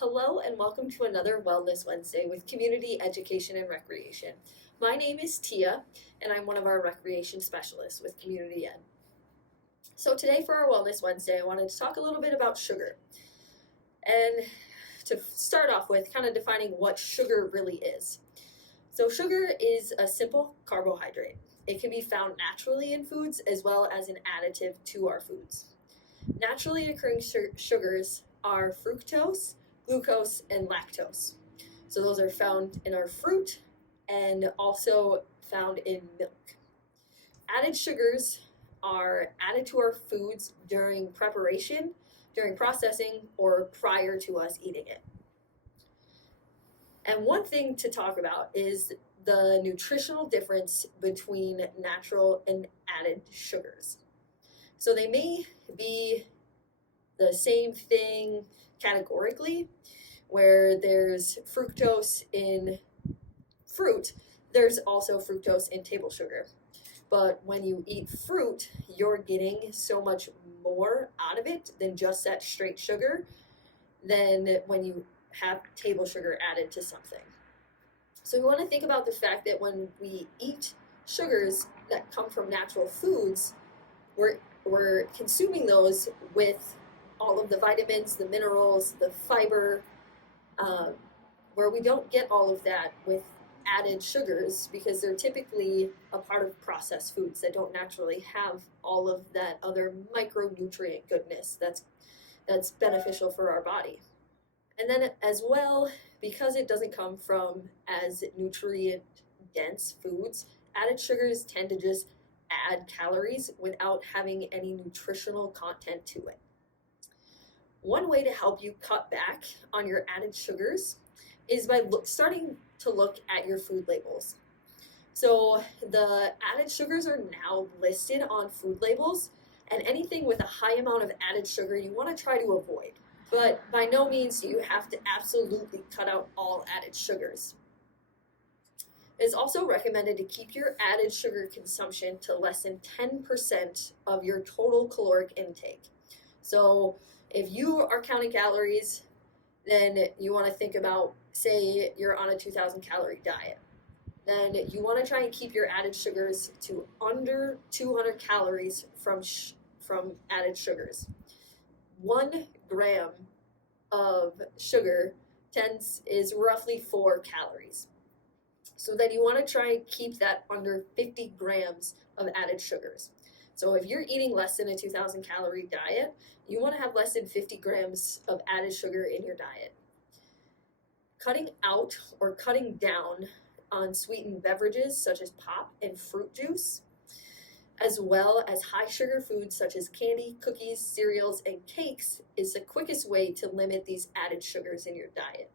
Hello and welcome to another Wellness Wednesday with Community Education and Recreation. My name is Tia and I'm one of our recreation specialists with Community Ed. So today for our Wellness Wednesday, I wanted to talk a little bit about sugar. And to start off with, kind of defining what sugar really is. So sugar is a simple carbohydrate. It can be found naturally in foods as well as an additive to our foods. Naturally occurring sugars are fructose, glucose, and lactose. So those are found in our fruit and also found in milk. Added sugars are added to our foods during preparation, during processing, or prior to us eating it. And one thing to talk about is the nutritional difference between natural and added sugars. So they may be the same thing categorically, where there's fructose in fruit, there's also fructose in table sugar. But when you eat fruit, you're getting so much more out of it than just that straight sugar than when you have table sugar added to something. So we want to think about the fact that when we eat sugars that come from natural foods, we're consuming those with all of the vitamins, the minerals, the fiber, where we don't get all of that with added sugars because they're typically a part of processed foods that don't naturally have all of that other micronutrient goodness that's beneficial for our body. And then as well, because it doesn't come from as nutrient dense foods, added sugars tend to just add calories without having any nutritional content to it. One way to help you cut back on your added sugars is by starting to look at your food labels. So the added sugars are now listed on food labels, and anything with a high amount of added sugar you want to try to avoid. But by no means do you have to absolutely cut out all added sugars. It's also recommended to keep your added sugar consumption to less than 10% of your total caloric intake. So if you are counting calories, then you want to think about, say you're on a 2,000 calorie diet. Then you want to try and keep your added sugars to under 200 calories from added sugars. 1 gram of sugar is roughly 4 calories. So then you want to try and keep that under 50 grams of added sugars. So if you're eating less than a 2,000 calorie diet, you want to have less than 50 grams of added sugar in your diet. Cutting out or cutting down on sweetened beverages such as pop and fruit juice, as well as high sugar foods such as candy, cookies, cereals, and cakes is the quickest way to limit these added sugars in your diet.